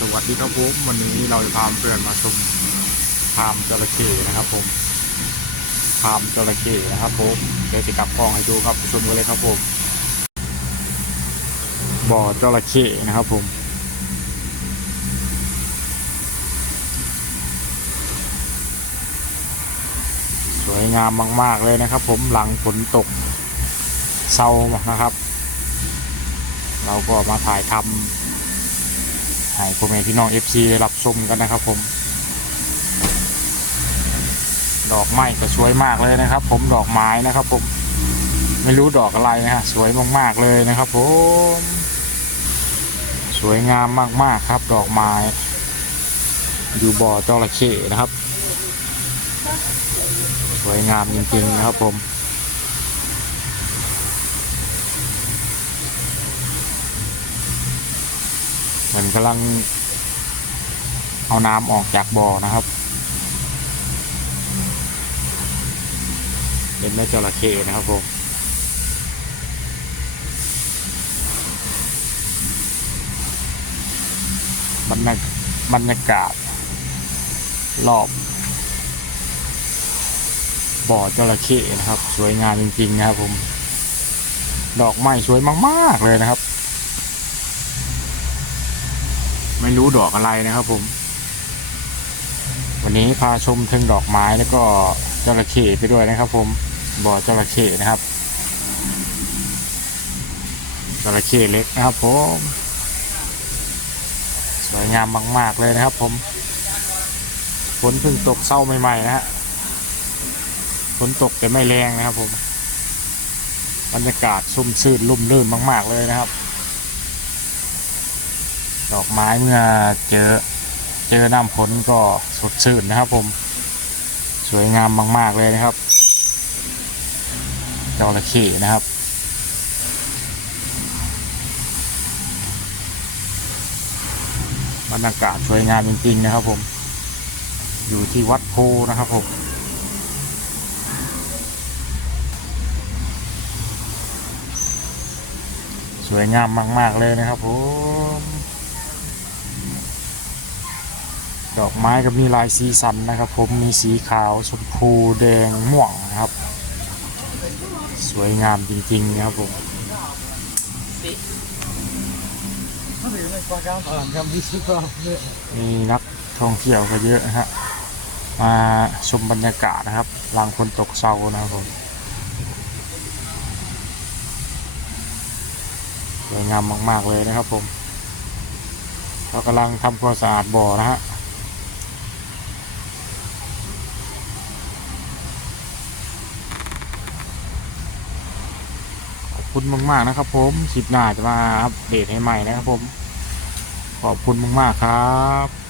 สวัสดีครับผมวันนี้เราจะพาเพื่อนมาชมฟามจระเข้นะครับผมฟามจระเข้นะครับผมเดี๋ยวจะกลับกล้องให้ดูครับชมกันเลยครับผมบ่อจระเข้นะครับผมสวยงามมาก ๆ เลยนะครับ ผมหลังฝนตกเศร้านะครับ เราก็มาถ่ายทำ ให้พ่อแม่พี่น้อง FC ได้รับชมกันนะครับผม ดอกไม้ก็สวยมากเลยนะครับ ผมดอกไม้นะครับผมไม่รู้ดอกอะไรนะฮะสวยมากๆเลยนะครับผมสวยงามมากๆครับ ดอกไม้อยู่บ่อจระเข้นะครับ สวยงามจริงๆนะครับผม กำลัง เอาน้ำออกจากบ่อนะครับ เป็นแม่จระเข้นะครับผมบรรยากบรรยากาศ รอบ บ่อจระเข้นะครับ สวยงามจริง ๆ นะครับผม ดอกไม้สวยมาก ๆ เลยนะครับ ไม่รู้ดอกอะไรนะครับผม วันนี้พาชมถึงดอกไม้แล้วก็จระเข้ไปด้วยนะครับ ผมบ่อจระเข้นะครับจระเข้เล็กนะครับ ผม สวยงามมาก ๆ เลยนะครับ ผมฝนเพิ่งตกเศร้าใหม่ ๆ นะฮะฝนตกแต่ไม่แรงนะครับ ผมบรรยากาศชุ่มชื่นลุ่มลื่นมาก ๆ เลยนะครับ ดอกไม้เมื่อเจอเจอน้ำฝนก็สดชื่นนะครับผม สวยงามมาก ๆ เลยนะครับจระเข้นะครับ บรรยากาศสวยงามจริง ๆ นะครับผม อยู่ที่วัดโพนะครับผมสวยงามมาก ๆ เลยนะครับผม ดอกไม้ก็มีลายสีสันนะครับ ผมมีสีขาวชมพูแดงม่วงนะครับ สวยงามจริงๆนะครับผมมีนักท่องเที่ยวก็เยอะนะฮะมาชมบรรยากาศนะครับหลังคนตกเศร้านะครับผมสวยงามมาก ๆ เลยนะครับผม เรากำลังทำความสะอาดบ่อนะฮะ ขอบ คุณมาก ๆ นะครับ ผมคลิปหน้าจะมาอัปเดตให้ใหม่นะครับ ผม ขอบคุณมาก ๆ ครับ